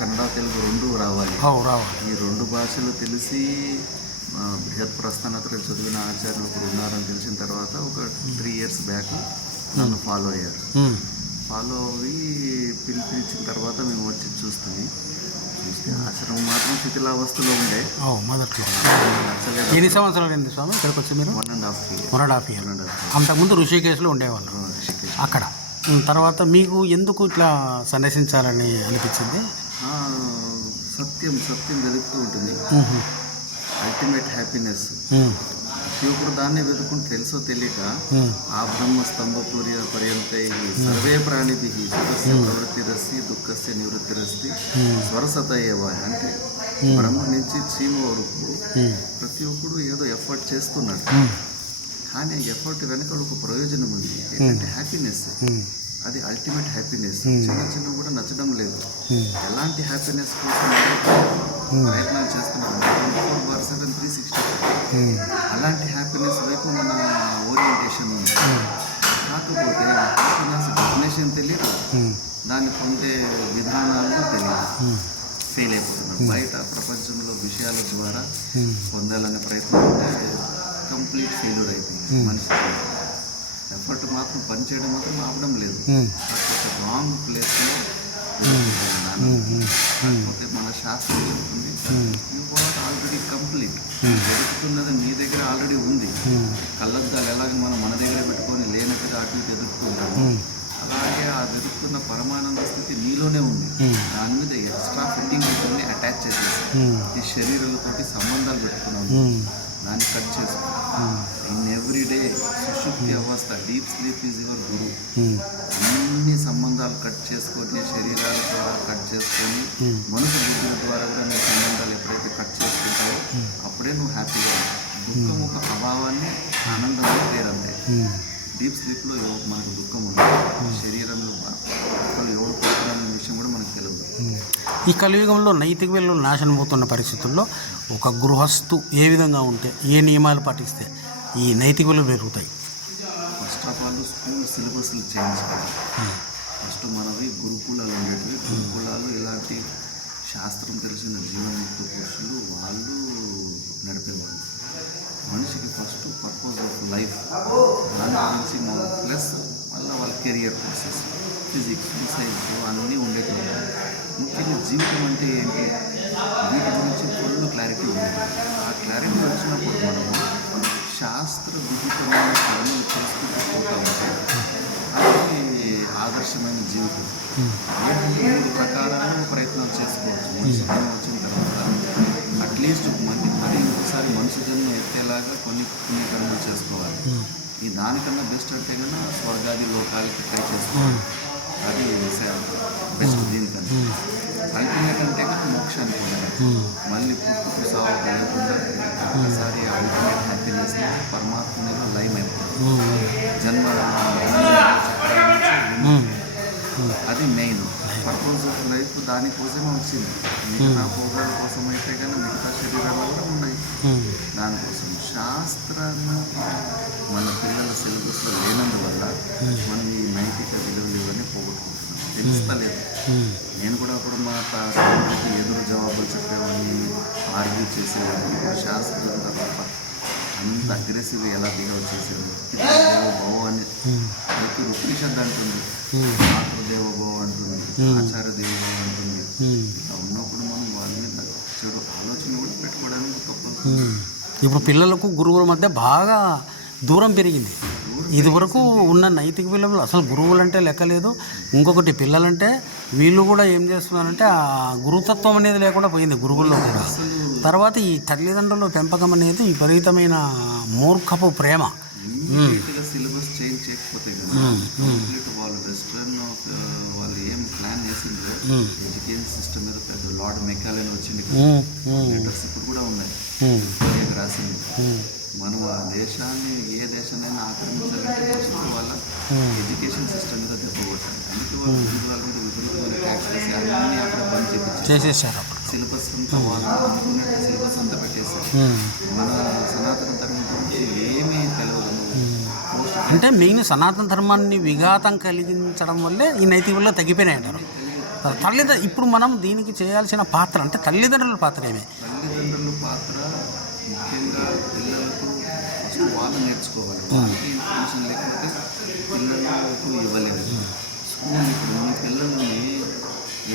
కన్నడ తెలుగు రెండు రావాలి. రావాలి. ఈ రెండు భాషలు తెలిసి బృహత్ ప్రస్థానత్రయం చదివిన ఆచార్యులు ఒకరు ఉన్నారని తెలిసిన తర్వాత ఒక 3 years బ్యాక్ నన్ను ఫాలో అయ్యారు. ఫాలో అయ్యి పిలిపించిన తర్వాత మేము వచ్చి చూస్తే ఆశ్రమం మాత్రం శిథిలావస్థలో ఉండే. మొదట్లో ఎన్ని సంవత్సరాలు అయింది స్వామి ఇక్కడికి వచ్చి మీరు? 1.5 year. అంతకుముందు ఋషికేశ్లో ఉండేవాళ్ళు అక్కడ. తర్వాత మీకు ఎందుకు ఇట్లా సన్యసించాలని అనిపించింది? సత్యం జరుగుతూ ఉంటుంది. అల్టిమేట్ హ్యాపీనెస్ ఇప్పుడు దాన్ని వెతుకుంటూ తెలుసో తెలియక ఆ బ్రహ్మ స్తంభపూర్య పర్యంతై సర్వే ప్రాణిభి సుఖస్య ప్రవృత్తిరస్తి దుఃఖస్య నివృత్తిరస్తి స్వరసత ఏవా అంటే బ్రహ్మ నుంచి చీమ వరకు ప్రతి ఒక్కడు ఏదో ఎఫర్ట్ చేస్తున్నాడు. కానీ ఎఫర్ట్ వెనక ఒక ప్రయోజనం ఉంది, ఏంటంటే హ్యాపీనెస్. అది అల్టిమేట్ హ్యాపీనెస్. చిన్న కూడా నచ్చడం లేదు. ఎలాంటి హ్యాపీనెస్ కోసం ప్రయత్నాలు చేస్తున్నాం 24/7 365. అలాంటి హ్యాపీనెస్ వైపు మన ఓరియంటేషన్ ఉంది. కాకపోతే ఆ హ్యాపీనెస్ డెఫినేషన్ తెలియదు, దాన్ని పొందే విధానాలు తెలియదు. ఫెయిల్ అయిపోతున్నాం. బయట ప్రపంచంలో విషయాల ద్వారా పొందాలనే ప్రయత్నం ఉంటే కంప్లీట్ ఫెయిల్యూర్ అయిపోయింది. మనిషి ఎఫర్ట్ మాత్రం పనిచేయడం మాత్రం ఆపడం లేదు. కాకపోతే రాంగ్ ప్లేస్లో కాకపోతే మన శాస్త్రం చెప్తుంది యూ వాట్ ఆల్రెడీ కంప్లీట్. ఎదుర్కొన్నది మీ దగ్గర ఆల్రెడీ ఉంది. కళ్ళద్దాలు ఎలాగ మనం మన దగ్గర పెట్టుకొని లేనట్టుగా అటు ఇటు ఎదుర్కొంటాము, అలాగే ఆ వెతుక్కున్న పరమానంద స్థితి నీలోనే ఉంది. దాని మీద ఎక్స్ట్రా ఫిట్టింగ్ అటాచ్ చేసేసి ఈ శరీరాలతోటి సంబంధాలు పెట్టుకున్నాము, దాన్ని కట్ చేసుకున్నాం. ఇన్ ఎవ్రీ డే సుషుప్తి అవస్థ, డీప్ స్లీప్ ఈజ్ యువర్ గురు. అన్ని సంబంధాలు కట్ చేసుకొని శరీరాల ద్వారా కట్ చేసుకొని మనసు బుద్ధుల ద్వారా కూడా నీ సంబంధాలు ఎప్పుడైతే కట్ చేసుకుంటావో అప్పుడే నువ్వు హ్యాపీగా దుఃఖం ఒక అభావాన్ని ఆనందంగా పేరంతే. డీప్ స్లీప్లో మనకు దుఃఖం ఉంటుంది, శరీరంలో ఎవరు పోతున్న విషయం కూడా మనకు తెలియదు. ఈ కలియుగంలో నైతిక విలువలు నాశనం అవుతున్న పరిస్థితుల్లో ఒక గృహస్థు ఏ విధంగా ఉంటే, ఏ నియమాలు పాటిస్తే ఈ నైతిక విలువలు పెరుగుతాయి? ఫస్ట్ ఆఫ్ ఆల్ స్కూల్ సిలబస్లు చేంజ్ చేయాలి. ఫస్ట్ మనవి గురుకులాలు ఉండేవి. గురుకులాలు ఇలాంటి శాస్త్రం తెలిసిన జీవన్ముక్త పురుషులు వాళ్ళు నడిపేవాళ్ళు. మనిషికి ఫస్ట్ పర్పస్ ఆఫ్ లైఫ్ దాని గురించి ప్లస్ మళ్ళీ వాళ్ళ కెరియర్ కోర్సెస్, ఫిజిక్స్, సైన్స్ అన్నీ ఉండేవి. ముఖ్యంగా జీవితం అంటే ఏంటి వీటి గురించి ఫుల్ క్లారిటీ ఉంది. ఆ క్లారిటీ వచ్చినప్పుడు మనము శాస్త్ర విహితమైన కర్మలు చేసుకుంటూ పోతా ఉంటే అది ఆదర్శమైన జీవితం. ఏంటంటే 3 ప్రకారాలను ప్రయత్నం చేసుకోవచ్చు. మనిషి జన్మ వచ్చిన తర్వాత అట్లీస్ట్ మరి ఒకసారి మనిషి జన్మ ఎత్తేలాగా కొన్ని పుణ్యకర్మలు చేసుకోవాలి. ఈ దానికన్నా బెస్ట్ అంటే కన్నా స్వర్గాది లోకాలకి ట్రై చేసుకోవాలి. అది బెస్ట్. దీనికన్నా అల్టిమేట్ అంటే కన్నా మోక్షానికి ఉండాలి. మళ్ళీ పుట్టుకు సాగు లేకుండా ఒకసారి ఆ అల్టిమేట్ హ్యాపీనెస్ని పరమాత్మలో లైవ్ అయిపోతుంది. జన్మ అది మెయిన్ పర్పస్ ఆఫ్ లైఫ్. దానికోసమే వచ్చింది. మిగతా భోగాల కోసం అయితే కానీ మిగతా శరీరాలు కూడా ఉన్నాయి. దానికోసం శాస్త్రాన్ని మన పిల్లల సిలబస్లో లేనందువల్ల మనం ఈ నైతిక విలువలు ఇవన్నీ పోగొట్టుకుంటున్నాం, తెలుస్తలేదు. నేను కూడా అప్పుడు మా తండ్రికి ఎదురు జవాబులు చెప్పేవాడిని, ఆర్గ్యూ చేసేవాడిని. శాస్త్రం తర్వాత అంత అగ్రెసివ్ ఎలా బిహేవ్ చేసేది భవ అని మనకి ఉపనిషత్తు అంటుంది, మాతృదేవభవ అంటుంది, ఆచార్య దేవభవ అంటుంది. ఇట్లా ఉన్నప్పుడు మనం వాళ్ళ మీద చెడు ఆలోచన కూడా పెట్టుకోవడానికి తప్పదు. ఇప్పుడు పిల్లలకు గురువుల మధ్య బాగా దూరం పెరిగింది. ఇదివరకు ఉన్న నైతిక విలువలు అసలు గురువులు అంటే లెక్కలేదు. ఇంకొకటి పిల్లలంటే వీళ్ళు కూడా ఏం చేస్తున్నారంటే ఆ గురుతత్వం అనేది లేకుండా పోయింది గురువుల్లో కూడా. తర్వాత ఈ తల్లిదండ్రుల పెంపకం అనేది విపరీతమైన మూర్ఖపు ప్రేమ. సిలబస్ చేంజ్ చేయకపోతే వాళ్ళు వెస్ట్రన్ వాళ్ళు ఏం ప్లాన్ చేసిందో ఎడ్యుకేషన్ సిస్టమ్ మీద పెద్ద లార్డ్ మెకాలే వచ్చింది. లెటర్స్ ఇప్పుడు కూడా ఉన్నాయి రాసింది. మనం ఆ దేశాన్ని ఏ దేశాన్నైనా ఆక్రమించాలంటే ఫస్ట్ వాళ్ళ ఎడ్యుకేషన్ సిస్టమ్ మీద దెబ్బ కొట్టాలి. అందుకే వాళ్ళు వాళ్ళ మీద విపరీతమైన ట్యాక్స్ వేసి అన్నీ అక్కడ బంద్ చేసేసారు. సిలబస్ అంతా వాళ్ళు అనుకున్నట్టు సిలబస్ అంతా పెట్టేశారు. మన సనాతన ధర్మం గురించి ఏమీ తెలియదు. అంటే మెయిన్ సనాతన ధర్మాన్ని విఘాతం కలిగించడం వల్లే ఈ నైతిక విలువలు తగ్గిపోయినాయి అంటారు. ఇప్పుడు మనం దీనికి చేయాల్సిన పాత్ర అంటే తల్లిదండ్రుల పాత్ర ఏమి? తల్లిదండ్రుల పాత్ర ముఖ్యంగా పిల్లలకు ఫస్ట్ వాళ్ళు నేర్చుకోవాలి. వాళ్ళకి ఇన్ఫర్మేషన్ లేకపోతే పిల్లలకు ఇవ్వలేదు. స్కూల్ ఇప్పుడు మీ పిల్లల్ని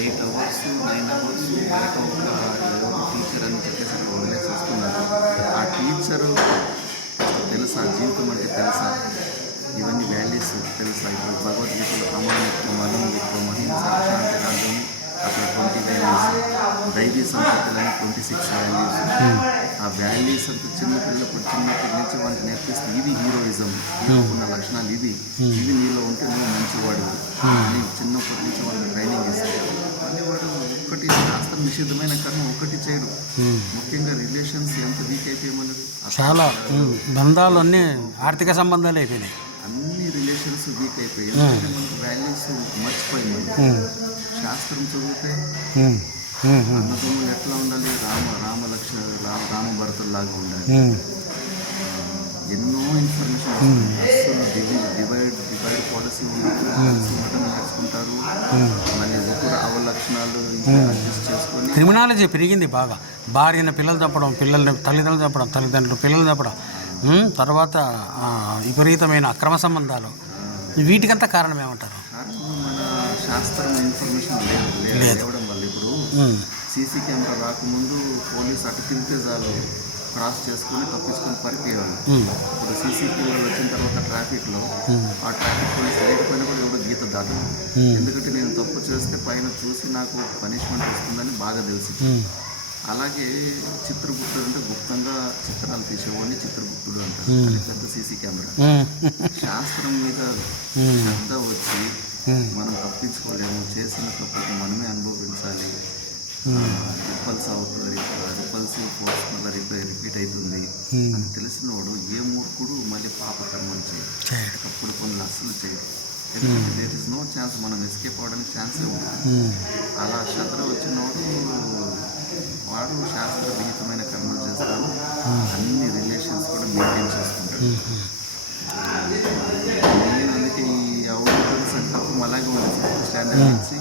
8 hours 9 hours బయట ఎవరు టీచర్ అని చెప్పేసి అక్కడ వదిలేసి వస్తున్నారు. ఆ టీచరు తెలుసా జీవితం అంటే తెలుసా, ఇవన్నీ వాల్యూస్ తెలుసా? ఇప్పుడు భగవద్గీతలో అమానిత్వం అనందిత్వం అహింస శాంతి రాజ్యం అక్కడ 20 వాల్యూస్, దైవీ సంపత్తులని 26 వాల్యూస్. ఆ వాల్యూస్ అంతా చిన్నప్పటి నుంచి వాళ్ళకి నేర్పిస్తుంది. ఇది హీరోయిజం, హీరోకున్న లక్షణాలు ఇవి నీలో ఉంటే నువ్వు మంచివాడు అని చిన్నప్పటి నుంచి వాళ్ళకి ట్రైనింగ్ ఇస్తాయి. మళ్ళీ వాడు ఒక్కటి శాస్త్రం నిషిద్ధమైన కర్మ ఒకటి చేయడు. ముఖ్యంగా రిలేషన్స్ ఎంత వీక్ అయిపోయి మనకి చాలా బంధాలు అన్నీ ఆర్థిక సంబంధాలు అయిపోయినాయి. అన్ని రిలేషన్స్ వీక్ అయిపోయి ఎందుకంటే మనకు వాల్యూస్ మర్చిపోయింది. శాస్త్రం చదివితే అన్నదమ్ములు ఎట్లా ఉండాలి, రామ భరతుల్లాగా ఉండాలి. ఎన్నో ఇన్ఫర్మేషన్ అసలు డివైడ్ పాలసీ ఉండటం నేర్చుకుంటారు. మళ్ళీ ఒకరు అవలక్షణాలు అడ్జస్ట్ చేసుకొని క్రిమినాలజీ పెరిగింది బాగా. భార్యను పిల్లలు చంపడం, తల్లిదండ్రులు చంపడం, తల్లిదండ్రులు పిల్లలు చంపడం, తర్వాత విపరీతమైన అక్రమ సంబంధాలు. వీటికంతా కారణం ఏమంటారు? మన శాస్త్రం ఇన్ఫర్మేషన్ లేవడం వల్ల ఇప్పుడు సీసీ కెమెరా రాకముందు పోలీసు అటు తిరిగితే చాలు క్రాస్ చేసుకుని తప్పించుకొని పరిపోయేవాళ్ళు. ఇప్పుడు సీసీ కెమెరాలు వచ్చిన తర్వాత ట్రాఫిక్లో ఆ ట్రాఫిక్ పోలీస్ లేకపోయినా కూడా ఎవడో గీత దాటదు. ఎందుకంటే నేను తప్పు చేస్తే పైన చూసి నాకు పనిష్మెంట్ వస్తుందని బాగా తెలుసు. అలాగే చిత్రగుప్తుడు అంటే గుప్తంగా చిత్రాలు తీసేవాడిని చిత్రగుప్తుడు అంటారు. అది పెద్ద సీసీ కెమెరా. శాస్త్రం మీద శ్రద్ధ వచ్చి మనం తప్పించుకోలేము, చేసిన తప్పుకి మనమే అనుభవించాలి. రిపల్సివ్ ఫోర్స్ మళ్ళీ రిపీట్ అవుతుంది అని తెలిసినవాడు ఏ మూర్ఖుడు మళ్ళీ పాపకర్మలు చేయడు, తప్పుడు పనులు అస్సలు చేయడు. ఎందుకంటే దేర్ ఇస్ నో ఛాన్స్, మనం ఎస్కేప్ అవ్వడానికి ఛాన్సే ఉంటుంది. అలా శ్రద్ధ వచ్చినవాడు వాడు శాస్త్ర విహితమైన కర్మలు చేస్తాడు. అన్ని రిలేషన్స్ కూడా మెయింటైన్ చేసుకుంటాడు. నేను అందుకే ఈ అవగాహన సంకల్పం అలాగే ఉంది. 5th స్టాండర్డ్ నుంచి